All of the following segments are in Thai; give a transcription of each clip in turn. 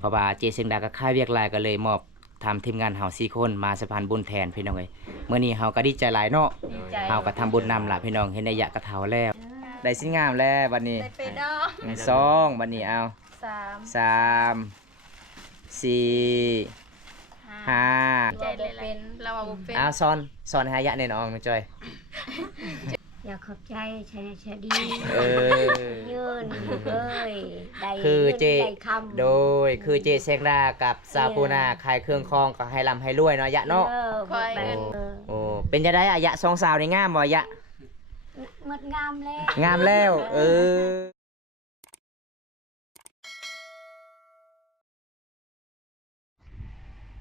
เพราะว่าเจเซงดาก็ค่ายเวียกหลายก็เลยมอบทำทีมงานเฮา4คนมาสะพานบุญแทนพี่น้องเอ้ยมื้อนี้เฮาก็ดีใจหลายเนาะเฮาก็ทำบุญนำล่ะพี่น้องเห็นระยะกระเฒ่าแล้วได้สิ้นงามแล้วบัดนี้ ได้ไปดอก 2บัดนี้เอา 3 4 5 ใจเลยเป็นเราเอาเป็น เอาสอนหายะแน่นอนน้องจอย อยากขอบใจชายชาดี เออ ยืนเลยได้ คือเจ งินได้คำ โดยคือเจเซงดากับซาปูนาขายเครื่องคองก็ให้ร่ำให้รวยเนาะยะเนาะ คอยเงิน โอ้เป็นจะได้อะยะสองสาวนี่งามบ่ยะ หมดงามแล้ว งามแล้ว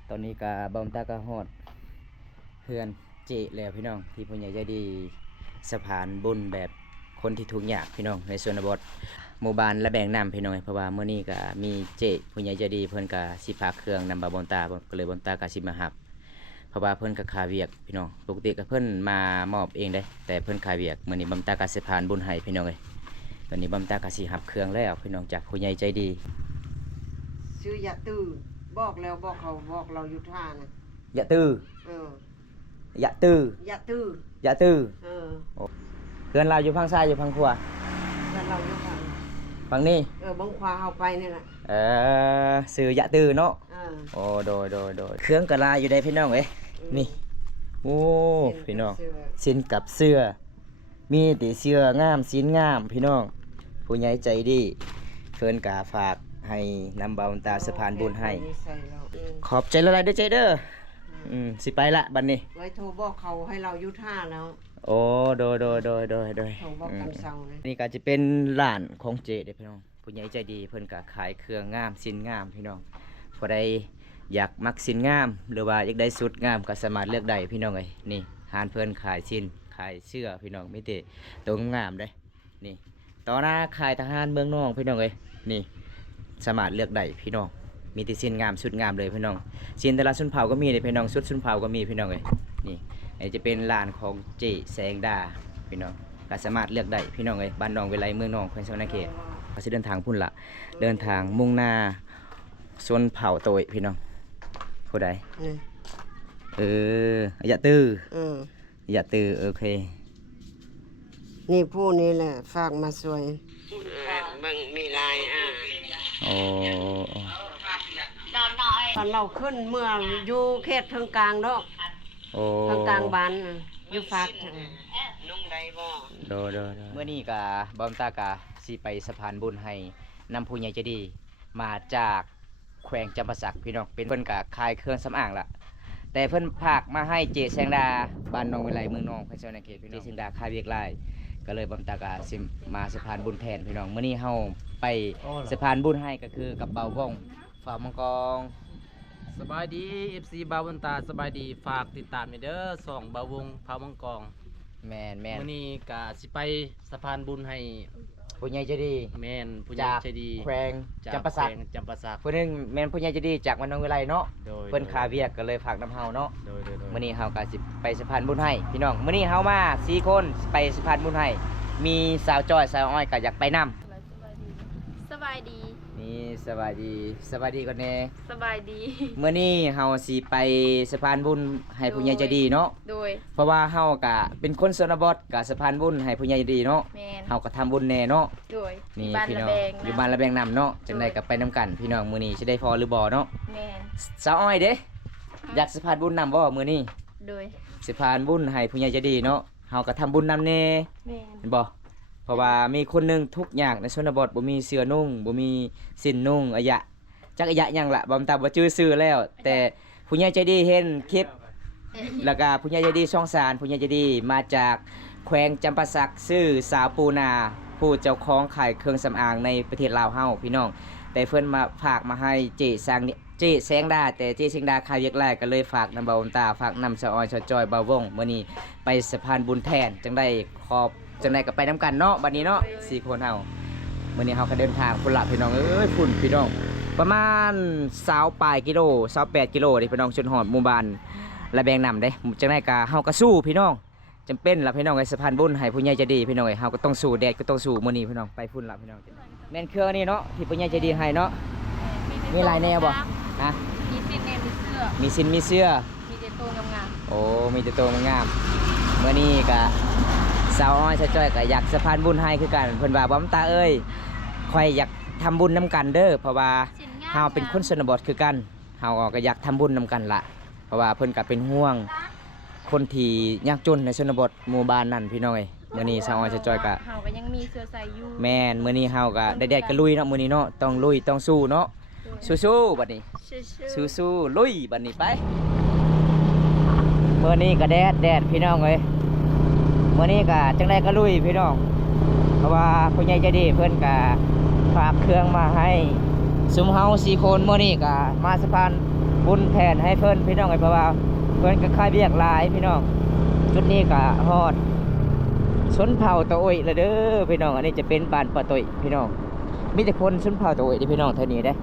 ตอนนี้ก็บอมตาก็ฮอดเพื่อนเจแล้วพี่น้องที่ผู้ใหญ่ใจดีสะพานบุญแบบคนที่ทุกข์ยากพี่น้องในส่วนบทหมู่บ้านและแบ่งน้ำพี่น้องเพราะว่าเมื่อนี้ก็มีเจผู้ใหญ่ใจดีเพิ่นก็สิพาเครื่องนำบาบอมตาก็เลยบอมตาก็สิมาหับเพราะว่าเพิ่นก็ขาเวียกพี่น้องปกติก็เพิ่นมามอบเองได้แต่เพิ่นขาเวียกมื้อนี้บอมตาก็สะพานบุญให้พี่น้องเอ้ยตอนนี้บอมตาก็สิหับเครื่องแล้วพี่น้องจากผู้ใหญ่ใจดี ชื่อยะตื้อบอกแล้วบอกเขาบอกเราอยู่ท่านะ ยะตื้อ เออย ะตื้อย ะตื้อย ะตื้อ เออ เพื่อนเราอยู่ฝั่งซ้ายอยู่ฝั่งขวา แล้วเราอยู่ท่า ฝั่งนี้ บังควาเอาไปนี่แหละ ซื้อยะตื้อเนาะ เออ โอ้โดยเครื่องกะลาอยู่ได้พี่น้องเอ้ยนี่โอ้พี่น้องสินกับเสื้อมีแต่เสื้องามสินงามพี่น้องผู้ใหญ่ใจดีเพิ่นกาฝากให้นำเบาตาสะพานบุญให้ ใส่เราเออ ขอบใจละลายด้วยใจเด้อสิไปละบัดนี้ ไว้โทรบอกเขาให้เราอยู่ท่าแล้ว โอ้โดย โทรบอกกันเซานะ นี่ก็จะเป็นร้านของเจเด้อพี่น้องผู้ใหญ่ใจดีเพิ่นก็ขายเครื่องงามสินงามพี่น้องผู้ใดอยากมักสินงาม หรือว่าอยากได้สุดงามก็สามารถเลือกได้พี่น้องเอ้ยนี่ร้านเพิ่นขายสินขายเสื้อพี่น้องมีแต่ตัวงามเด้นี่ต่อหน้าขายทหารเมืองนอกพี่น้องเอ้ยนี่สามารถเลือกได้พี่น้องมีแต่สินงามสุดงามเลยพี่น้องสินแต่ละชนเผ่าก็มีเลยพี่น้องสุดชนเผ่าก็มีพี่น้องเอ้ยนี่อันนี้จะเป็นร้านของเจแสงดาพี่น้องก็สามารถเลือกได้พี่น้องเอ้ยบ้านน้องเวไลเมืองน้องแขวงสวรรณเขตเขาสิเดินทางพุ่นละเดินทางมุ่งหน้าชนเผ่าโตยพี่น้องผู้ใด นี่ อย่าตื้อ เออ อย่าตื้อโอเค นี่ผู้นี้แหละฝากมาสวยบังมีลายโอ้ ตอนเราขึ้นเมื่ออยู่เขตทางกลางดอก โอ้ ทางกลางบ้านน่ะอยู่ฝากนุ่งใดบ่ โดเมื่อนี้กะบอมตากะสิไปสะพานบุญให้นำผู้ใหญ่ใจดี มาจากแขวงจำปาสักพี่น้องเป็นเพิ่นกะขายเครื่องสำอางละแต่เพิ่นพากมาให้เจแสงดาบ้านน้องวิไลเมืองน้องแขวงสวรรณเขตพี่น้องเจแสงดาขายเวียกหลายก็เลยบอมตากะสิมาสะพานบุญแทนพี่น้องเมื่อนี้เฮาไปสะพานบุญให้ก็คือกับเบาว่องฝ่ามังกร สบายดี FC บาวบนตาสบายดีฝากติดตามเด้อส่องบาวงพาวังกอง แมน มื้อนี้ก็สิไปสะพานบุญให้ ผู้ใหญ่ใจดี แม่นผู้ใหญ่ จาก ใจดี แขวง จาก จำปาสัก แขวงจำปาสัก ผู้หนึงแมนผู้ใหญ่ใจดีจากบ้านน้องวิไลเนาะ โดย เพิ่นขาเวียกก็เลยฝากน้ำเฮาเนาะ โดย มื้อนี้เฮาก็สิไปสะพานบุญให้พี่น้องมื้อนี้เฮามา4คนไปสะพานบุญให้มีสาวจ้อยสาวอ้อยก็อยากไปนํ สบายดี นี่สวัสดีก่อนแน่ สบายดี มื้อนี้เฮาสิไปสะพานบุญให้ผู้ใหญ่ใจดีเนาะ โดย เพราะว่าเฮาก็เป็นคนชนบทก็สะพานบุญให้ผู้ใหญ่ใจดีเนาะ แมน เฮาก็ทำบุญแน่เนาะ โดย นี่ บ้าน พี่ ระ น้อง แบง อยู่บ้านระแบงนำเนาะจังไดก็ไปนํกันพี่น้องมื้อนี้สิได้พอหรือบ่เนาะ แมน สาวอ้อยเด้อยากสะพานบุญนำบ่มื้อนี้ โดย สะพานบุญให้ผู้ใหญ่ใจดีเนาะเฮาก็ทำบุญนำแน่ แมน เห็นบ่เพราะว่ามีคนหนึงทุกอย่างในชนบทบ่มีเสื้อนุ่งบ่มีสิ้นนุ่งอะยะจักอะยะหยังล่ะบ่ตาบ่ชื่อชื่อแล้ว แต่ผู้ใหญ่ใจดีเห็นคลิปแล้วก็ผู้ใหญ่ใจดีช่องสารผู้ใหญ่ใจดีมาจากแขวงจำปาสักชื่อสาวปูนาผู้เจ้าของขายเครื่องสำอางในประเทศลาวเฮาพี่น้องแต่เพิ่นมาฝากมาให้เจสร้างนี่เจแสงดาแต่เจแสงดาขายเวียกหลายก็เลยฝากนำเบาตาฝากนำสาวอ้อยสาวจอยเบาวงมื้อนี้ไปสะพานบุญแทนจังได้ขอบจังได้ก็ไปนํกันเนาะบัดนี้เนาะ4คนเฮามื้อนี้เฮาก็เดินทางพุ่นละพี่น้องเอ้ยพุ่นพี่น้องประมาณ20ปลายกิโล28กิโลเด้พี่น้องจนฮอดหมู่บ้านระแบงนำเด้จังได้ก็เฮาก็สู้พี่น้องจำเป็นล่ะพี่น้องไอ้สะพานบุญให้ผู้ใหญ่ใจดีพี่น้องเอ้ยเฮาก็ต้องสู้แดดก็ต้องสู้มื้อนี้พี่น้องไปพุ่นละพี่น้องแม่นเครื่องนี่เนาะที่ผู้ใหญ่ใจดีให้เนาะ ไม่ได้ มีหลายแนวบ่ฮะ มีสินแนวมีเสื้อ มีสินมีเสื้อ มีแต่ตัวงาม โอ้ มีแต่ตัวงามๆเมื่อนี้ก็สาวอ้อยชะจ้อยก็อยากสะพานบุญให้คือกันเพิ่นว่าบ่ตาเอ้ยข่อยอยากทำบุญนํกันเด้อเพราะว่า ๆสินงาม เฮาเป็นคนชนบทคือกันเฮาก็อยากทำบุญนํกันละเพราะว่าเพิ่นก็เป็นห่วงคนที่ยากจนในชนบทหมู่บ้านนั่นพี่น้อยมื้อนี้สาวอ้อยชะจ้อยก็ เฮาก็ยังมีเสื้อใส่อยู่ แม่นมื้อนี้เฮาก็ได้แดดก็ลุยเนาะมื้อนี้เนาะต้องลุยต้องสู้เนาะสู้ๆบัดนี้ ชื่อ สู้ๆลุยบัดนี้ไปมื้อนี้ก็แดดพี่น้องเอ้ยมื้อนี้ก็จังได๋ก็ลุยพี่น้องเพราะว่าผู้ใหญ่ใจดีเพิ่นก็ฝากเครื่องมาให้ซุมเฮา4คนมื้อนี้ก็มาสะพานบุญแทนให้เพิ่นพี่น้องเอ้ยเพราะว่าเพิ่นก็ค่ายเวียกหลายพี่น้องจุดนี้ก็ฮอดชนเผ่าตะโอยละเด้อพี่น้องอันนี้จะเป็นบ้านปะตอยพี่น้องมีแต่คนชนเผ่าตะโอยเด้พี่น้องเท่านี้เด้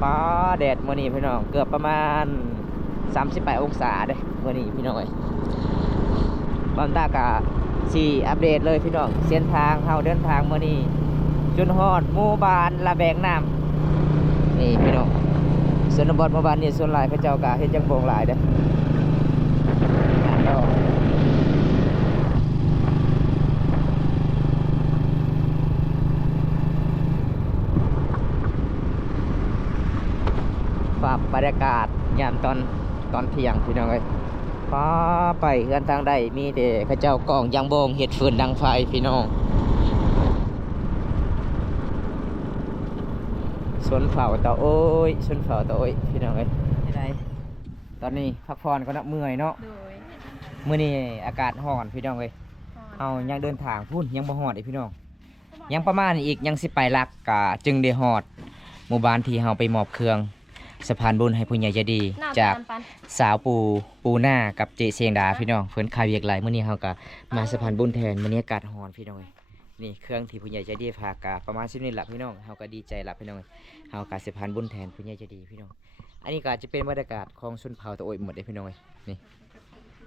ฟ้าแดดมื้อนี้พี่น้องเกือบประมาณ38องศาเด้มื้อนี้พี่น้องเอ้ยบางตากะสิอัปเดตเลยพี่น้องเส้นทางเฮาเดินทางมื้อนี้จนฮอดหมู่บ้านละแบงน้ำนี่พี่น้องส่วนบทหมู่บ้านนี่ส่วนหลายเขาเจ้าก็เฮ็ดจังโปงหลายเด้อฝากบรรยากาศยามตอนเที่ยงพี่น้องเอ้ยฟ้าไปเฮือนทางใดมีแต่เขาเจ้ากองยังโบงเฮ็ดฟืนดังไฟพี่น้องสวนเผาตะโอ้ยสวนเผาตะโอ้ยพี่น้องเอ้ยที่ใดตอนนี้พักผ่อนก็นับเมื่อยเนาะ โดย มื้อนี้อากาศร้อนพี่น้องเอ้ยเอายังเดินทางพุ่นยังบ่ฮอดอีกพี่น้องยังประมาณนี้อีกยังสิไปลักกะจึงได้ฮอดหมู่บ้านที่เฮาไปมอบเครื่องสะพานบุญให้ผู้ใหญ่ใจดี หน้า จาก ปัน สาวปูหน้ากับเจเสียงดาพี่น้องเพิ่นขายเวียกหลายมื้อนี้เฮาก็มาสะพานบุญแทนมื้อนี้อากาศร้อนพี่น้องเอ้ยนี่เครื่องที่ผู้ใหญ่ใจดีฝากกะประมาณ10นิดละพี่น้องเฮาก็ดีใจละพี่น้องเอ้ยเฮาก็สะพานบุญแทนผู้ใหญ่ใจดีพี่น้องอันนี้ก็จะเป็นบรรยากาศของชนเผ่าตะโอยหมดเลยพี่น้องเอ้ยนี่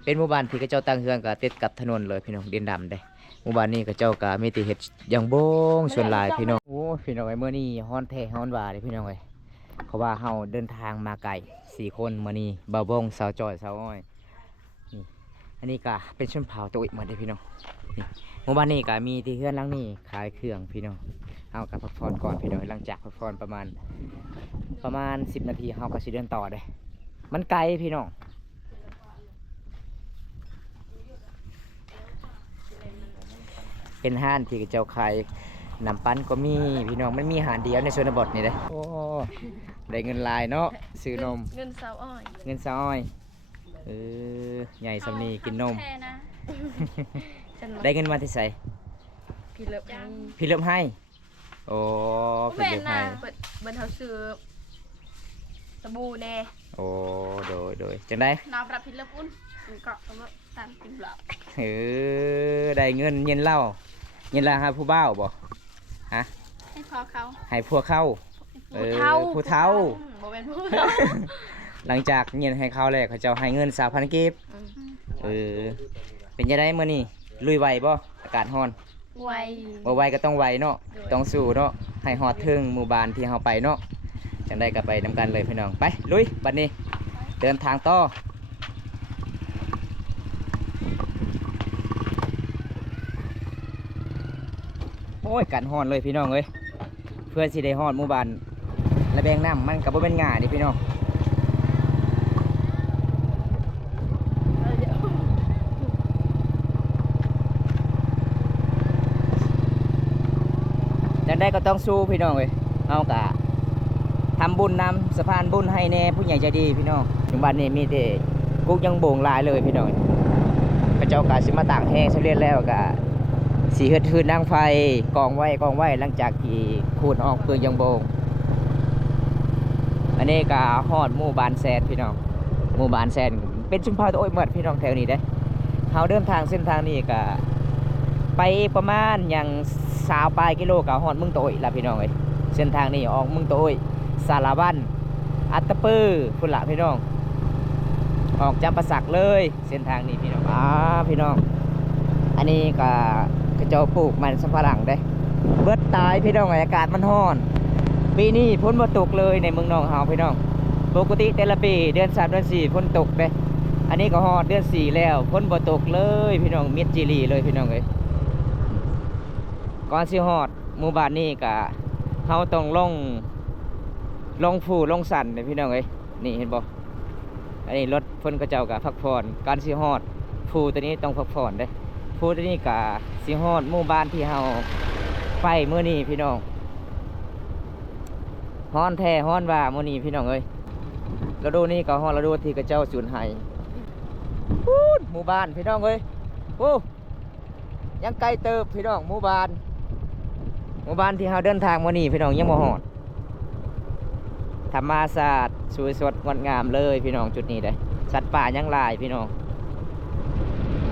เป็นหมู่บ้านที่เขาเจ้าตั้งเฮือนก็ติดกับถนนเลยพี่น้องดินดำเด้หมู่บ้านนี้เขาเจ้าก็มีแต่เฮ็ดอย่างโบงส่วนหลายพี่น้องโอ้พี่น้องเอ้ยมื้อนี้ฮ้อนแท้ฮ้อนว่าเด้พี่น้องเอ้ยเพราะว่าเฮาเดินทางมาไกล4คนมื้อนี้บ่าวบงสาวจอยสาวอ้อยนี่อันนี้ก็เป็นชนเผ่าตะโอยหมดเลยพี่น้องนี่หมู่บ้านนี้ก็มีที่เฮือนหลังนี้ขายเครื่องพี่น้องเฮาก็พักผ่อนก่อนพี่น้องหลังจากพักผ่อนประมาณ10นาทีเฮาก็สิเดินต่อเด้มันไกลพี่น้องเป็นห้านที่เจ้าขายน้ำปั้นก็มีพี่น้องมันมีอาหารเดียวในชนบทนี่เด้โอ้ได้เงินหลายเนาะซื้อนม เงินสาวอ้อย เงินซอยใหญ่สำนีกินนม แท้นะ ได้เงินมาที่ใส่ พี่เลิฟให้ พี่เริ่มให้โอ้พี่ แม่ เริ่ม น่ะ ให้ เบิ่นเฮาซื้อสบู่แน่ โอ้โดยจังได้ น้ำปลาพี่เลิฟอุ่นมันก็เอามาตันกินเปล่า ได้เงินเย็นเหล่าเย็นละให้ผู้บ่าวบ่ฮะ ให้พอเขา ให้พวกเข้า ผู้เฒ่า ผู้เฒ่า บ่เป็นผู้เฒ่า หลังจากเงินให้เขาแล้วเขาเจะให้เงิน3,000กีบ อืม เป็นยังไงมื้อนี้ลุยไหวบ่อากาศร้อน ไว บ่ไหวก็ต้องไหวเนาะ โดย ต้องสู้เนาะให้ฮอดถึงหมู่บ้านที่เฮาไปเนาะจังได้ก็ไปนำกันเลยพี่น้องไปลุยบัดนี้เดินทางต่อโอ้ยกันฮ้อนเลยพี่น้องเอ้ยเพื่อสิได้ฮอดหมู่บ้านระแบงน้ำมันก็บ่เป็นง่ายเดิพี่น้องจังได้ก็ต้องสู้พี่น้องเอ้ยเอากะทำบุญนำสะพานบุญให้แน่ผู้ใหญ่ใจดีพี่น้องถึงบ้านนี้มีแต่กุ๊กยังโบ่งหลายเลยพี่น้องพระเจ้ากะสิมาต่างแห้งเสร็จแล้วกะสีเฮือดคืนนางไฟกองไว้หลังจากที่ขูดออกเปลือกยังโบ่งอันนี้กะฮอดหมู่บ้านแซนพี่น้องหมู่บ้านแซนเป็นชุมพรโอ้ยหมดพี่น้องแถวนี้เด้เฮาเดินทางเส้นทางนี้กะไปประมาณอย่าง20 ปลายกิโลกะฮอดเมืองโตยละพี่น้องเอ้ยเส้นทางนี้ออกเมืองโตยสารวัตรอัตตปือพุ่นละพี่น้องออกจำปาสักเลยเส้นทางนี้พี่น้องพี่น้องอันนี้ก็กระเจ้าปลูกมันสำปะหลังได้เบิดตายพี่น้องอากาศมันร้อน ปีนี้ฝนบ่ตกเลยในเมืองนองเฮาพี่น้องปกติแต่ละปีเดือน3เดือน4ฝนตกเด้อันนี้ก็ฮอดเดือน4แล้วฝนบ่ตกเลยพี่น้องมิดจิลีเลยพี่น้องเอ้ยก่อนสิฮอดหมู่บ้านนี้ก็เฮาต้องลงผู้ลงสันเด้พี่น้องเอ้ยนี่เห็นบ่อันนี้รถเพิ่นก็เจ้าก็พักผ่อนการสิฮอดผู้ตัวนี้ต้องพักผ่อนเด้ผู้ตัวนี้ก็สิฮอดหมู่บ้านที่เฮาไปมื้อนี้พี่น้องฮ้อนแท้ฮ้อนว่ามื้อนี้พี่น้องเอ้ยฤดูนี้ก็ฮ้อนฤดูที่กระเจ้าสูญหายพูดหมู่บ้านพี่น้องเอ้ยโอ้ยังไกลเติบพี่น้องหมู่บ้านที่เฮาเดินทางมื้อนี้พี่น้องยังบ่ฮอดธรรมชาติสวยสดงดงามเลยพี่น้องจุดนี้เด้สัตว์ป่ายังหลายพี่น้อง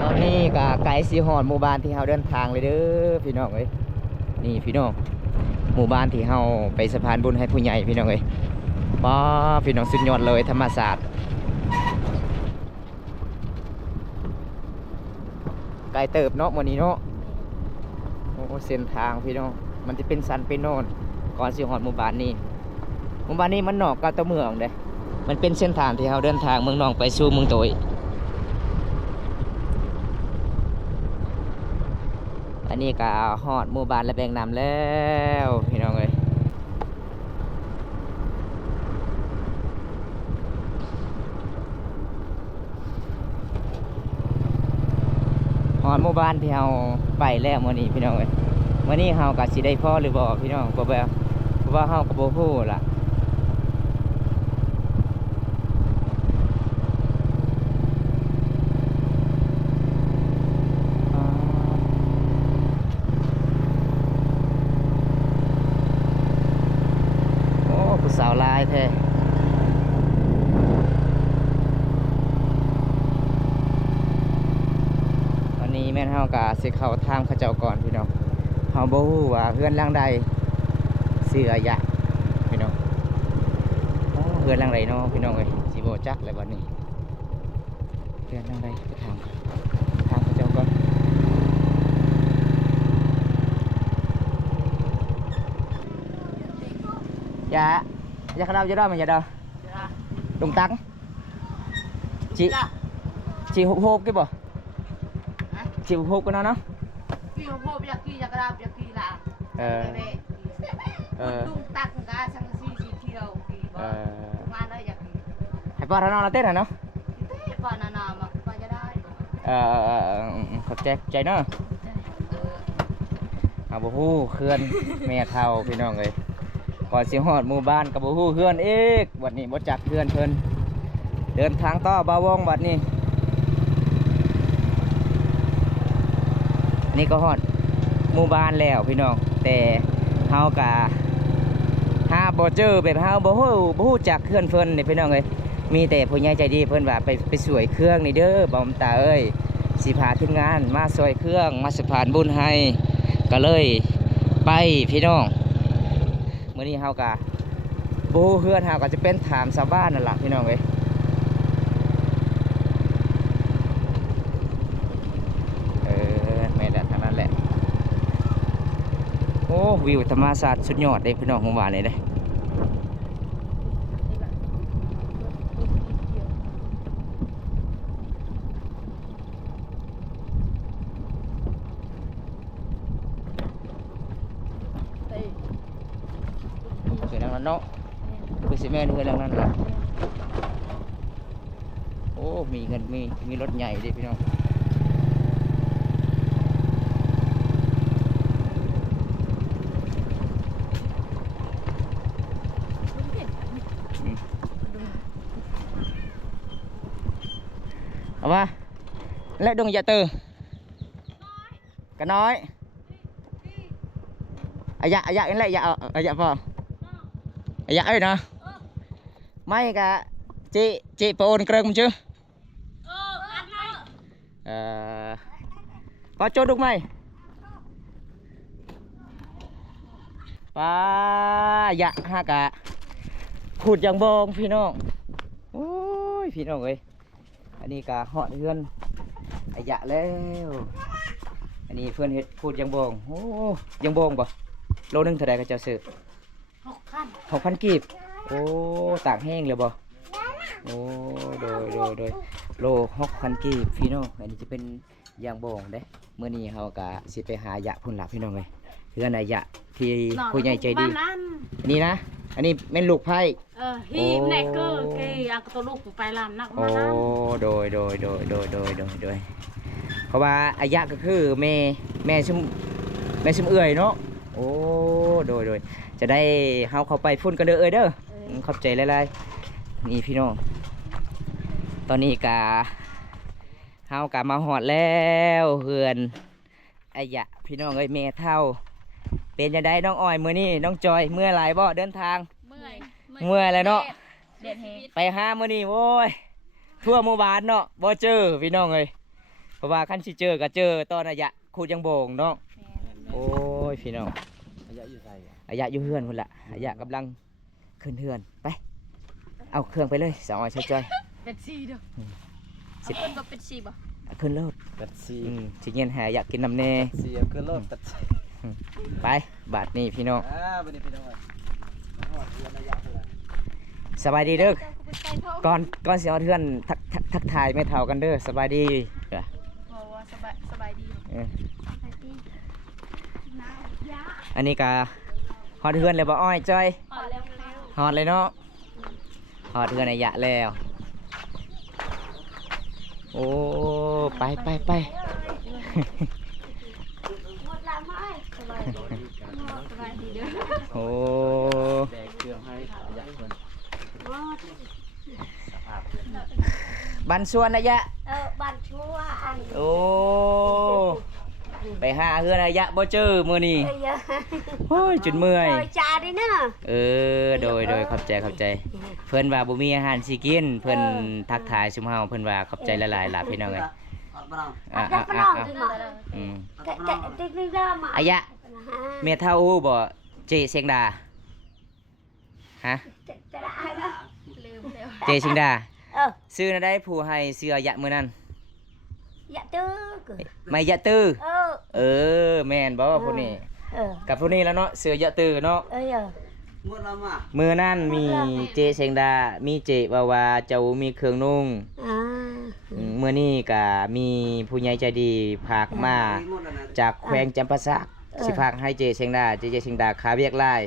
ตอนนี้ก็ไกลสิฮอดหมู่บ้านที่เฮาเดินทางเลยเด้อพี่น้องเอ้ยนี่พี่น้องหมู่บ้านที่เฮาไปสะพานบุญให้ผู้ใหญ่พี่น้องเอ้ยป้าพี่น้องสุดยอดเลยธรรมศาสตร์ไกลเติบเนาะมื้อนี้เนาะโอ้เส้นทางพี่น้องมันจะเป็นสันเป็นโน่นก่อนสิฮอดหมู่บ้านนี้มันนอกกับตัวเมืองเด้มันเป็นเส้นทางที่เฮาเดินทางเมืองนองไปสู่เมืองโตยอันนี้ก็ฮอดหมู่บ้านและแบงน้ำแล้วพี่น้องเอ้ยฮอดหมู่บ้านที่เฮาไปแล้วมื้อนี้พี่น้องเอ้ยมื้อนี้เฮาก็สิได้พอหรือบ่พี่น้องเพราะว่าเฮาก็บ่ฮู้ล่ะสาวลายแท้วันนี้แม่นเฮากะสิเข้าทางเขาเจ้าก่อนพี่น้องเฮาบ่ฮู้ว่าเฮือนหลังใดชื่ออะยะพี่น้องเฮือนหลังใดเนาะพี่น้องเอ้ยสิบ่จักเลยบัดนี้เฮือนหลังใดไปถามเขาเจ้าก่อนdạ dạ khả đâu giờ đó mà giờ đâu đồng tăng chị hộp hộp cái bò chị hộp hộp cái nó Ki hộp ya ki ya grab ya ki la. Tung tak ga sang si ki đâu ki ba. Mana ya ki. hay qua nó là tết hả nó Tết pa na na ma pa ya dai.ขอบใจเนาะเอาบ่ฮู้เขื่อนแม่เฒ่าพี่น้องเอ้ยก่อนสิฮอดหมู่บ้านกับบ่ฮู้เฮือนอีกบัดนี้บ่จักเฮือนเพิ่นเดินทางต่อบ่าวงบัดนี้นี่ก็ฮอดหมู่บ้านแล้วพี่น้องแต่เฮาก็หาบ่เจอแบบเฮาบ่ฮู้จักเฮือนเพิ่นนี่พี่น้องเอ้ยมีแต่ผู้ใหญ่ใจดีเพิ่นว่าไปสวยเครื่องนี่เด้อบ่าวตาเอ้ยสิพาทีมงานมาสวยเครื่องมาสะพานบุญให้ก็เลยไปพี่น้องมื้อนี้เฮากะบ่ฮู้เฮือนเฮาก็จะเป็นถามชาวบ้านนั่นล่ะพี่น้องเอ้ยแม่นทางนั้นแหละโอ้วิวธรรมชาติสุดยอดเด้พี่น้องผมว่าเลยเด้เนาะคือสิแม่นเฮือนหลังนั้นล่ะโอ้มีเงินมีรถใหญ่ดิพี่น้องเอามาและดงอย่าตื่นกันน้อยอายะนี่แหละอายะพอdạ ấy nè mấy cả chị phải ôn cơm chứ có chỗ đúng mày và dạ ha cả khụtอย่างบองพี่น้องโอ้ยพี่น้องเอ้ยอันนี้ก็หอดเฮือนอายะแล้วอันนี้เพื่อนเฮ็ดขูดอย่างบองโอ้อย่างบองบ่โลนึงเท่าใดก็จะซื้อ6,000 6,000กีบโอ้ตากแห้งเลยบ่โอ้โดยโล6,000กีบพี่น้องอันนี้จะเป็นยางบ่งเด้มื้อนี้เฮาก็สิไปหายะพุ่นล่ะพี่น้องเอ้ยเฮือนอายะที่ผู้ใหญ่ใจดีนี่นะอันนี้แม่นลูกไผ่ ฮีมแนกเกอร์เกย์อักตัวลูกไปลำนัก โอ้ มาน้ โดยเพราะว่าอายะก็คือแม่ชุมเอื่อยเนาะโอ้โดยจะได้เฮาเข้าไปพุ่นกันเด้อเด้อขอบใจหลายๆนี่พี่น้องตอนนี้กะเฮากะมาหอดแล้วเฮือนอายะพี่น้องเอ้ยแม่เฒ่าเป็นจังได๋น้องอ้อยมื้อนี้น้องจอยเมื่อหลายบ่เดินทาง ำเมื่อย เมื่อยแล้วเนาะ เด็ดเฮ ไปหามื้อนี้โว้ยทั่วหมู่บ้านเนาะบ่เจอพี่น้องเอ้ยเพราะว่าคันสิเจอก็เจอตอนอายะคูดยังโบงเนาะโอ้ยพี่น้อง อายะอยู่ไส อายะอยู่เฮือนพุ่นล่ะอายะกำลังขึ้นเฮือนไปเอาเครื่องไปเลยสาวอ้อยช่วยจอย เป็นซีเด้อ สิบ เอาเพิ่นบ่เป็นซีบ่ เอาขึ้นรถ ตัดซี สิเงินหาอยากกินน้ำแน่ เสียขึ้นรถตัดซี ไปบาทนี้พี่น้อง บัดนี้พี่น้องเอ้ยฮอดเรือนอายะพุ่นล่ะ สบายดีเด้อก่อนสิเอาเฮือนทักทายแม่เฒ่ากันเด้อสบายดีเด้อ บอกว่าสบายดี เอออันนี้ก็ฮอดเฮือนเลยบ่อ้อยจอย พอแล้ว ฮอดเลยเนาะฮอดเฮือนอายะแล้วโอ้ไป หมดละไม้สบายดีเด้อ โอ้ แบกเครื่องให้อายะเพิ่น บันส่วนอายะ บ้านชั่วอัน โอ้ไปหาเฮือนอายะบ่เจอมื้อนี้โอ้ยจุดเมื่อย โอ้ยจ่าดิเนาะ โดยขอบใจเพิ่นว่าบ่มีอาหารสิกินเพิ่นทักทายซุมเฮาเพิ่นว่าขอบใจหลายๆล่ะพี่น้องเอ้ย อันนั้นปนองที่มา อืม แต่ติ๊กได้มา อายะแม่เฒ่าฮู้บ่เจเสียงดาฮะ จะได้นะลืมแล้ว เจเสียงดาซื้อน่ะได้ผู้ให้ซื้ออายะมื้อนั้น อย่าตื้อ ไม่ยะตื้อ เออ แม่นบ่ผู้นี้ เออ กับผู้นี้แล้วเนาะเสือยะตื้อเนาะ เออ มื้อนั้นมีเจเสียงดามีเจว่าเจ้ามีเครื่องนุ่ง เมื่อนี้ก็มีผู้ใหญ่ใจดีพากมาจากแขวงจำปาสักสิพากให้เจเชียงดาเจเชียงดาขาเวียกลาย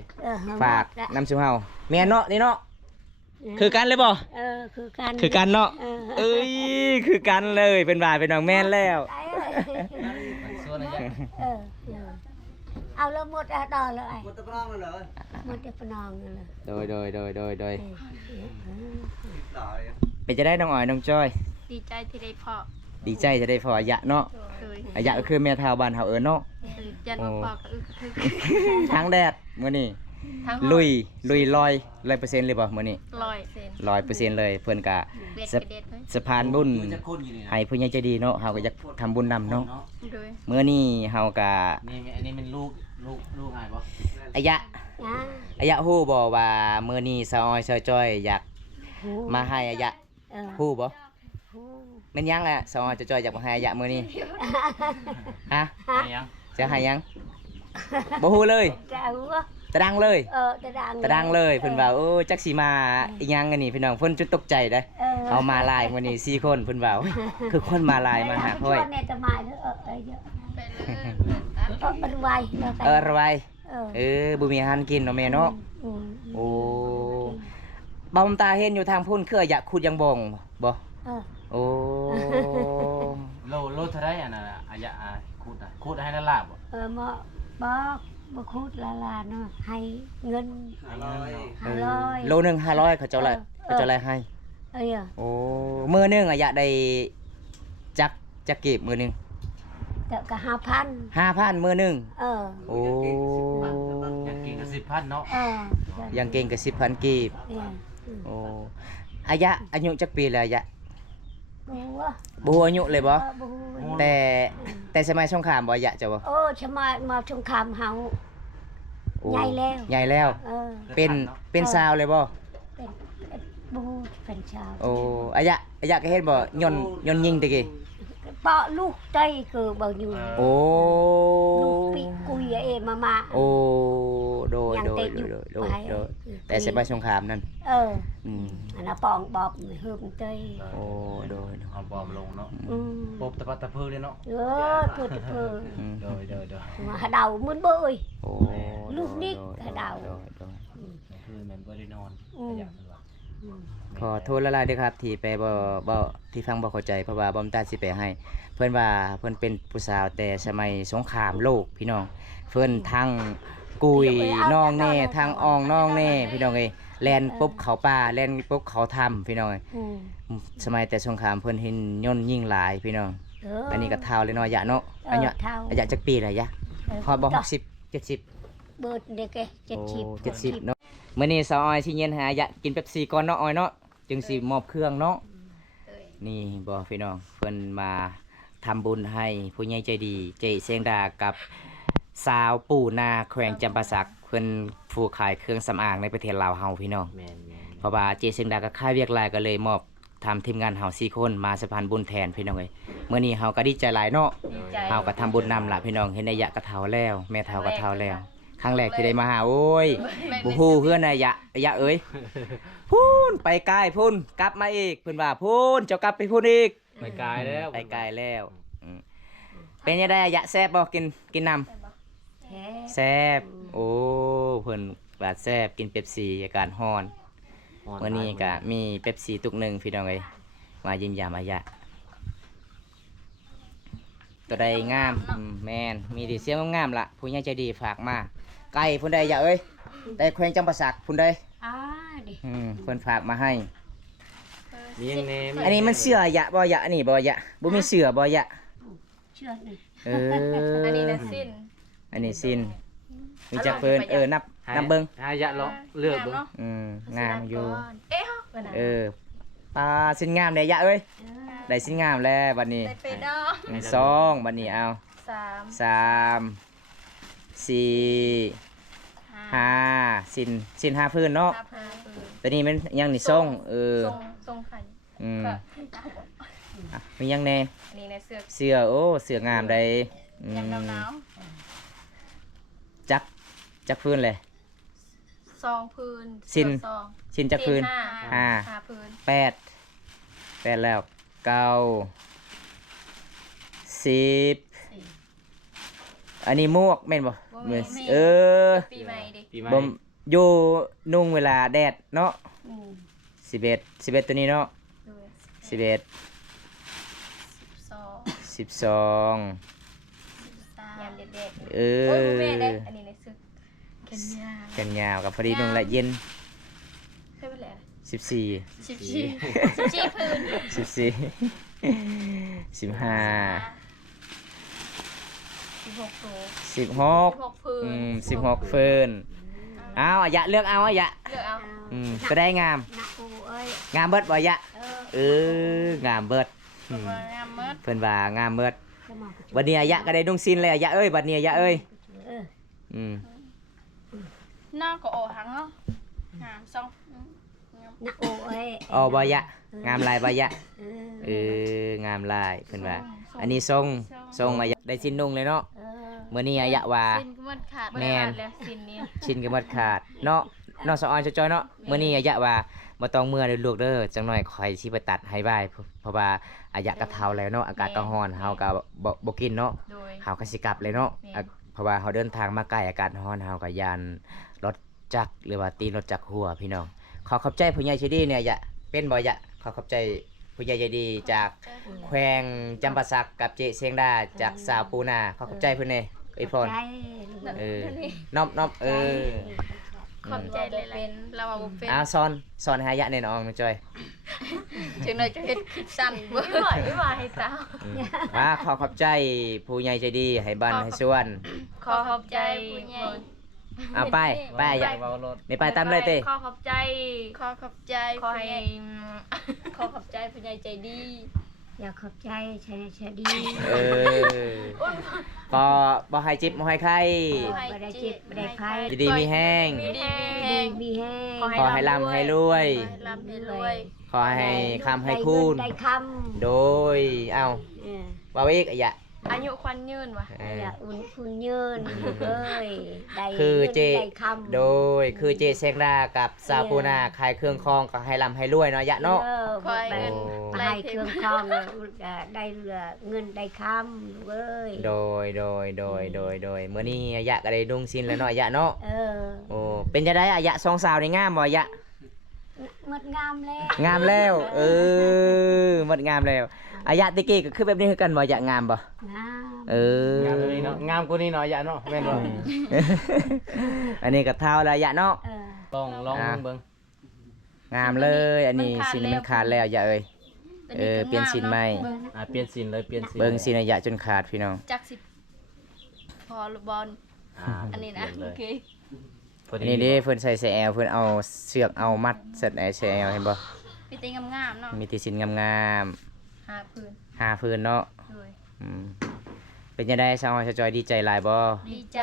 ฝากน้ำสุเฮาแม่นเนาะนี่เนาะคือกันเลยบ่ คือกัน เนาะเอ้ยคือกันเลยเป็นบ่าเป็นน้องแม่นแล้ว ส่วนอายะ เอาแล้วหมดอะดอเลย หมดตะปรองเลย หมดจะปนองเลย โดยเป็นจะได้น้องอ้อยน้องจ้อย ดีใจที่ได้พ่อ ดีใจจะได้พออายะเนาะ เคย อายะก็คือแม่เฒ่าบ้านเฮาเนาะ ยันมาพ่อก็คือ ทางแดดมื้อนี้ ทั้ง ลุย100% เลยบ่มื้อนี้ 100%เลยเพิ่นก็ เบ็ด สะ กระเด็ดเลย สะพานบุญ จะคนอยู่นี่นะ ให้ผู้ใหญ่ใจดีเนาะเฮาก็อยากทำบุญนำเนาะ โดย มื้อนี้เฮาก็ นี่อันนี้เป็นลูกอายบ่ อายะ นะ อายะฮู้บ่ว่ามื้อนี้สาวอ้อยสาวจ้อยอยากมาให้อายะฮู้บ่แม่นยังแหละสาวอ้อยสาวจ้อยอยากมาให้อายะมื้อนี้ฮะ อะไรยัง จะให้ยังบ่ฮู้เลย จะเอาวะ ตะดังเลย จะดัง ตะดังเลยเพิ่นว่าโอ้จักสิมาอีหยังอันนี้พี่น้องเพิ่นจุดตกใจเด้อเอามาหลายมื้อนี้4คนเพิ่นว่าโอ้ยคือคนมาหลายมาหาพ่อย เนี่ยจะมาเยอะเป็นไว ระบายบ่มีอาหารกินเนาะแม่เนาะโอ้บ่มตาเห็นอยู่ทางพุ่นคืออยากขุดยังบ่งบ่โอ้ โลเท่าไรอันน่ะอายะคูดให้ละลาบบ่ มาบอกมาคูดลาเนาะให้เงิน โลนึง500เขาเจ้าละให้โอ้มื้อนึงอยากได้จักเก็บมื้อนึง แต่ก็5,000 5,000มื้อนึงโอ้ อยากกินก็10,000เนาะ ยังเก่งก็10,000กีบโอ้อายุจักปีแล้วอายะบ่ฮู้อายุเลยบ่แต่สมัยสงครามบ่อายะจ้ะบ่ ชมามาสงครามเฮาใหญ่แล้ว เป็นสาวเลยบ่ เป็นบูเป็นชาว โอ้อายะก็เฮ็ดบ่ย่นยิงตะกี้ เปาะลูกเต้คือบ่อยู่ โอ้ ลูกปีกุยเอมา โอ้โดย ยัง โด เตะ ย อยู่ โดยโดย ไป โดยแต่เสบายสงครามนั่น เออ อืม อันน่ะปองบอบหืมเต้ โอ้โดย เอาบอมลงเนาะ อืม ปบตะปัดตะพื้นเลยเนาะ เออพูดเพิ่น อืม โดยมาหาเดามื้นเบ้ย โอ้ ลูกนิก โดย กระเดา โดยโดย คือแม่นบ่ได้นอน อืม อยากเป็นว่า อืม ขอโทษละลายด้วยครับที่ไปบ่ที่ฟังบ่เข้าใจเพราะว่าบ่มตาสิไปให้ เพิ่นว่าเพิ่นเป็นผู้สาวแต่สมัยสงครามโลกพี่น้องเพิ่นทั้งกุยน้องแน่ทั้งอ่องน้องแน่พี่น้องเอ้ยแล่นปุ๊บเขาป่าแล่นปุ๊บเขาถ้ำพี่น้องเอ้ย อืม สมัยแต่สงครามเพิ่นเห็นย่นยิ่งหลายพี่น้อง เออ อันนี้ก็เท่าเลยเนาะยะเนาะ เออ อันเนี้ย เท่า อายุจักปีเลยยะฮอดบ่60 70 เบิดเด็กเอ้ โอ้ 70 70เนาะมื้อนี้สาวอ้อยสิเย็นหายะกินเป๊ปซี่ก่อนเนาะอ้อยเนาะจึงสิมอบเครื่องเนาะนี่บ่พี่น้องเพิ่นมาทำบุญให้ผู้ใหญ่ใจดีเจเสียงดากับสาวปู่นาแขวงจำปาสักเพิ่นผู้ขายเครื่องสำอางในประเทศลาวเฮาพี่น้อง แม่น เพราะว่าเจเสียงดาก็ค่ายเวียกหลายก็เลยมอบทำทีมงานเฮา4คนมาสะพานบุญแทนพี่น้องเอ้ยมื้อนี้เฮาก็ดีใจหลายเนาะ ดีใจ เฮาก็ทำบุญนำล่ะพี่น้องเห็นนายะก็เฒ่าแล้ว แม่เฒ่าก็เฒ่าแล้วครั้งแรกที่ได้มาหาโอ้ยบ่ฮู้เพื่อนนายะเอ้ยพูนไปไกลพูนกลับมาอีกเพิ่นว่าพูนเจ้ากลับไปพูนอีก ไปไกลแล้ว ไปไกลแล้วอืมเป็นยังไงอะยะแซ่บบ่กินน้ำ แท้ แซ่บโอ้เพิ่นว่าแซ่บกินเป๊ปซี่อาการร้อนมื้อนี้ก็มีเป๊ปซี่ตุกหนึงพี่น้องเอ้ยมายินยามอายะตัวใดงามแม่นมีดีเสียงงามๆล่ะผู้ใหญ่ใจดีฝากมาไก่พุ่นใดยะเอ้ยแต่แขวงจำปาสักพุ่นใด อ่าดิ เพิ่นฝากมาให้ มียังแน่ อันนี้มันเสือยะบ่ยะอันนี้บ่ยะบ่มีเสือบ่ยะ เชื่อนี่ เออ อันนี้นะสิ้น อันนี้สิ้นมีจักเพิ่นนับเบิ่ง หายะลองเลือกเบิ่ง งามอยู่ เอ๊ะเพิ่นน่ะ ปลาสิ้นงามได้ยะเอ้ย เออ ได้สิ้นงามแล้วบัดนี้ ได้ไปดอก สองบัดนี้เอา 3 3 4 5สิ้น5พื้นเนาะ 5พาปืน ตัวนี้มันยังนี่ส่งทรงไข่ อืมอ่ะมียังแน่ อันนี้ในเสื้อ เสือโอ้เสืองามได้ยามหนาว จักพื้นเลย ซองพื้น สิ้น ซอง สิ้นจักพื้น ห้า ห้า พื้น แปดแล้ว10อันนี้หมวกแม่นบ่เออ ปีใหม่ดิ ปีใหม่ บ่มอยู่นุ่งเวลาแดดเนาะ อืม 11ตัวนี้เนาะ ด้วย 11 ซอง 12 ยามเด็ด เอ ๆโอ้ยบ่แม่เด้ อ อันนี้ในเสื้อแขนยาว กันยาวกับพอดีนุ่งละเย็น ใช่ไปแล้ว 14 14พื้น 14 15 16ตัว 16 16พื้น 16เฟิร์นเอาอะยะเลือกเอาอะยะ เลือกเอา ก็ได้งาม นะกูเอ้ย งามเบิดบ่ยะ เออ เอองามเบิด ว่างามเมิด เพิ่นว่างามเบิด สมองกระจุก บัดนี้อะยะก็ได้ดุงซินเลยอะยะเอ้ยบัดนี้อะยะเอ้ย เออ อืม หน้าก็ออกหังเนาะงามซอง นะกูเอ้ย อ๋อบ่ยะงามลายบ่ยะ เออ เอองามลายเพิ่นว่า อันนี้ทรงอะยะได้สิ้นนุ่งเลยเนาะ เออ มื้อนี้อะยะว่า สินก็มันขาด แม่น แล้วสินนี้ ชินกันหมดขาดเนาะเนาะสะออนจอยๆเนาะมื้อนี้อะยะว่าบ่ต้องเมื่อเด้อลูกเด้อจังหน่อยข่อยสิไปตัดให้บายเพราะว่าอะยะก็เฒ่าแล้วเนาะอากาศก็ร้อนเฮาก็บ่กินเนาะ โดย เฮาก็สิกลับเลยเนาะ แม่น เพราะว่าเฮาเดินทางมาไกลอากาศร้อนเฮาก็ยานรถจักรหรือว่าตีนรถจักรหัวพี่น้องขอขอบใจผู้ใหญ่ใจดีเนี่ยยะเป็นบ่ยะขอขอบใจผู้ใหญ่ใจดีจากแขวงจำปาสักกับเจเสียงดาจากสาวปูนาขอขอบใจเพิ่นเด้อวยพร ใจลูก เออน้อมเออ ขอบใจเลยเป็นเราว่าบ่เป็น อ้าวสอนหายะแน่นอนนะจอย จึงเลยจะเฮ็ดคลิปสั้นบ่ไหวว่าให้ตา ว่าขอขอบใจผู้ใหญ่ใจดีให้บันให้ส่วน ขอขอบใจผู้ใหญ่ เอาไปอย่า เว้ารถ ไม่ไปตามเลยเต้ ขอขอบใจ ขอขอบใจขอให้ขอขอบใจผู้ใหญ่ใจดี อยากขอบใจชายชายดี เออบ่ให้จิบบ่ให้ไข้ บ่ได้เจ็บบ่ได้ไข้ ดีๆมีแห้ง มีแห้ง ขอให้ร่ำให้รวย ร่ำให้รวย ขอให้คำให้คูณ ได้ค โดยเอ้า ำ ว่าอีกอะยะ อายุควันยืนวะ อย่าอุ่นคุณยืนเอ้ยได้ คือเจ งินได้คำ โดยคือเจเซงดากับซาปูนาขายเครื่องคองก็ให้ร่ำให้รวยเนาะยะเนาะ คอย แบ เงิ บ น ให้เครื่องคองได้เงินได้คำเว้ย โดยมื้อนี้อะยะก็ได้ดุงซินแล้วเนาะอะยะเนาะ เออ โอ้เป็นจังได๋อะยะสองสาวนี่งามบ่อะยะ หมดงามแล้ว งามแล้ว หมดงามแล้วอายะตะกี้ก็คือแบบนี้คือกันบ่อยะงามบ่ งาม เออ งามตัวนี้เนาะงามกว่านี้เนาะยะเนาะแม่นบ่ อันนี้ก็เท่าแล้วยะเนาะ เออ ลองเบิ่ง งามเลย อันนี้สินมันขาดแล้วยะเอ้ยเปลี่ยนสินใหม่ เปลี่ยนสินเลยเปลี่ยนสิน เบิ่งสินอายะจนขาดพี่น้อง จักสิพอลูกบอลอันนี้นะโอเค อันนี้เด้เพิ่นใส่แสแอลเพิ่นเอาเสือกเอามัดเสร็จไอ้แสแอลเห็นบ่ มีตีงามๆเนาะ มีที่สินงาม หาพื้น ๆ5พื้นเนาะ เลย อืมเป็นจังได๋สาวน้อยสาวจอยดีใจหลายบ่ ดีใจ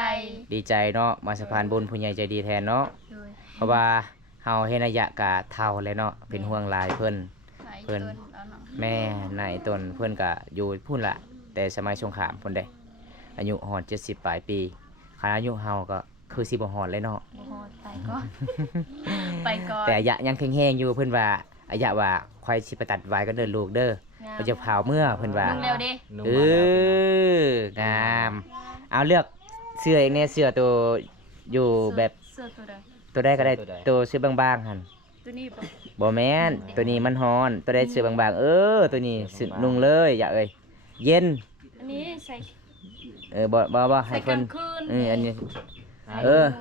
ดีใจเนาะมาสะพานบุญผู้ใหญ่ใจดีแทนเนาะ เลย เพราะว่าเฮาเฮ็ดระยะกะเท่าแล้วเนาะเป็นห่วงหลายเพิ่น หลาย เพิ่น ต้นแล้วเนาะ แม่นายตนเพิ่นก็อยู่พุ่นละแต่สมัยสงครามพุ่นเด้อายุฮอด70ปลายปีคันอายุเฮาก็คือสิบ่ฮอดเลยเนาะ โอ้โหไปก่อนไปก่อน แต่อายะยังแข็งๆอยู่เพิ่นว่าอายะว่าค่อยสิไปตัดไว้ก็เด้อลูกเด้อเพิ่นจะเผาเมื่อเพิ่นว่า นุ่งเร็วดิ นุ่ม เอ มาแล้ว องามเอาเลือกเสื้อเองเนี่ยเสื้อตัวอยู่แบบ เสื้อตัวใด ตัวใดก็ได้ตัวเสื้อบางๆหั่น ตัวนี้ปะ บ่แม่นตัวนี้มันฮ้อนตัวใดเสื้อบางๆตัวนี้สึนุ่งเลยอย่าเอ้ยเย็น อันนี้ใส่ บ่ให้ ใส่ก เพิ่ ลาน งคืน อันนี้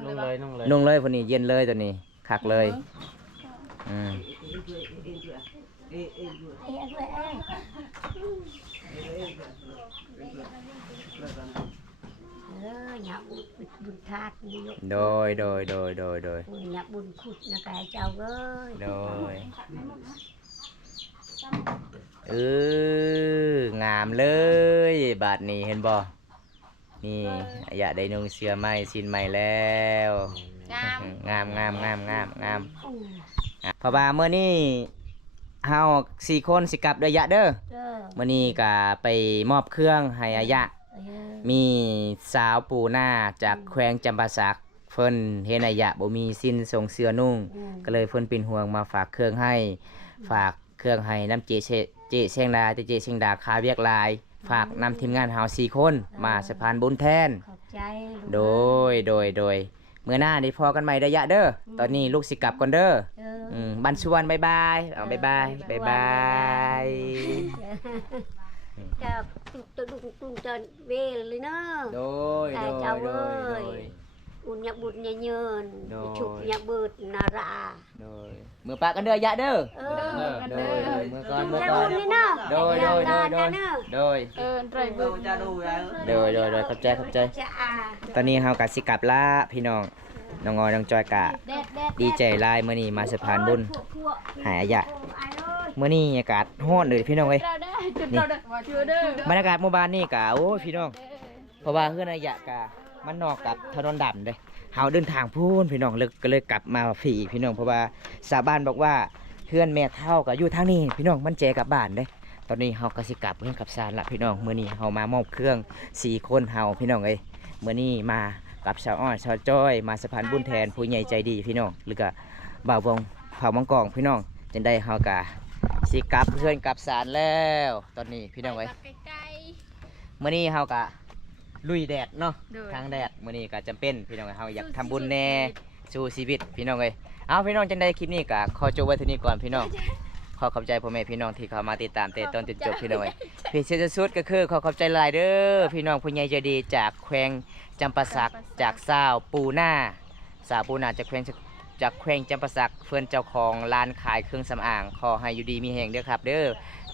นุ่งเลยนุ่งเลย นุ่งเลยพวกนี้เย็นเลยตัวนี้คักเลยอืม เอ้ยเอ้ยเอ้ยอย่าบุญทาสนี่ยก โดย อย่าบุญขุดนะกายเจ้าเอ้ย โดยงามเลย บาดนี้เห็นบ่นี่อย่าได้นุ่งเสื้อใหม่สิ้นใหม่แล้ว งาม งามเพราะว่าเมื่อนี้เฮา4คนสิกลับเด้อยะเด้อ เออ มื้อนี้ก็ไปมอบเครื่องให้อายะ มีสาวปูหน้าจากแขวงจำปาสักเพิ่นเฮ็ดอายะบ่มีสิ้นทรงเสื้อนุ่ง ก็เลยเพิ่นเป็นห่วงมาฝากเครื่องให้ ฝากเครื่องให้น้ำเจเชียงดาเจเชียงดาคาเวียกหลาย ฝากนำทีมงานเฮา4คนมาสะพานบุญแทน ขอบใจ โดยเมื่อหน้าได้พอกันใหม่เด้อยะเด้อตอนนี้ลูกสิกลับก่อนเด้อ เออ บันชวนบ๊ายบายเอาบ๊ายบาย จะตุ้งจนเวเลยเนาะ โดย อุ่นยักบุญยัเยิน โดย ฉุกยักบืดนารา โดยมือปากกันเด้อยะเด้อ เอ โดยมือก่อน จุ่มยักบุญนี่เนาะ โดย เนาะ โดย ไตรบุญ ขอบใจ จะอา ตอนนี้เฮาก็สิกลับละพี่น้องน้องออยน้องจอยกะ แดด ดีใจหลายมื้อนี้มาสะพานบุญหายอายะมื้อนี้อากาศร้อนเลยพี่น้องเอ้ย เราได้จุดเราได้จุดเด้อบ รรยากาศหมู่บ้านนี่กะโอ้ยพี่น้องเพราะว่าเฮือนอายะกะมันนอกกับถนนดำเด้เฮาเดินทางพูนพี่น้องเลยก็เลยกลับมาฟรีอีกพี่น้องเพราะว่าชาวบ้านบอกว่าเฮือนแม่เฒ่าก็อยู่ทางนี้พี่น้องมันแจกลับบ้านเด้ตอนนี้เฮาก็สิกลับเฮือนกลับศาลละพี่น้องมื้อนี้เฮามามอบเครื่อง4คนเฮาพี่น้องเอ้ยมื้อนี้มากับชาวอ้อนชาวจ้อยมาสะพานบุญแทนผู้ใหญ่ใจดีพี่น้องหรือก็บ่าววงเผ่ามังกรพี่น้องจังได้เฮากะสิกลับเฮือนกลับศาลแล้วตอนนี้พี่น้องเอ้ย ใกล้ มื้อนี้เฮากะลุยแดดเนาะ โดย ทางแดดมื้อนี้ก็จำเป็นพี่น้องเอ้ยเฮาอยากทำบุญแน่สู่ชีวิตพี่น้องเอ้ยเอาพี่น้องจังได้คลิปนี้ก็ขอจบไว้เท่านี้ก่อนพี่น้องขอขอบใจพ่อแม่พี่น้องที่เข้ามาติดตามแต่ต้นจนจบพี่น้องเอ้ยพี่เสียสุดก็คือขอขอบใจหลายเด้อพี่น้องผู้ใหญ่ใจดีจากแขวงจำปาสักจากสาวปูหน้าสาวปูหน้าจากแขวงจำปาสักเพื่อนเจ้าของร้านขายเครื่องสำอางขอให้อยู่ดีมีแห่งเด้อครับเด้อ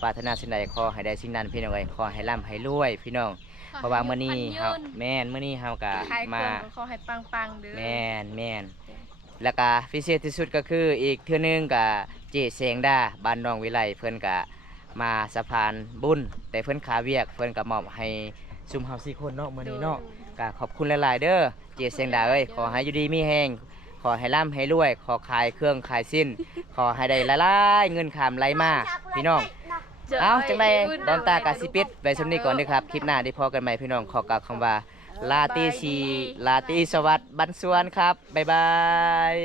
ปรารถนาสิ่งใดขอให้ได้สิ่งนั้นพี่น้องเอ้ยขอให้ร่ำให้รวยพี่น้อง เพราะว่ามื้อนี้เฮาแม่นมื้อนี้เฮาก็ ขายเค มา รื่องขอให้ปังๆเด้อ แม่นแล้วก็พิเศษที่สุดก็คืออีกเทื่อนึงก็เจเสงดาบ้านน้องวิไลเพิ่นก็ มาสะพานบุญแต่เพิ่นขาเวียกเพิ่นก็มอบให้ซุมเฮา4คนเนาะมื้อนี้เนาะก็ขอบคุณหลายๆเด้อเจเสียงดาเอ้ยขอให้อยู่ดีมีแฮงขอให้ร่ำให้รวยขอขายเครื่องขายสิ้นขอให้ได้หลายๆเงินขามไหลมาพี่น้องเอาจังไดบอมตากาสิปิดไว้สำนี้ก่อนเด้อครับคลิปหน้าได้พอกันใหม่พี่น้องขอกล่าวคำว่าลาตีสีลาตีสวัสดิ์บันสวนครับบ๊ายบาย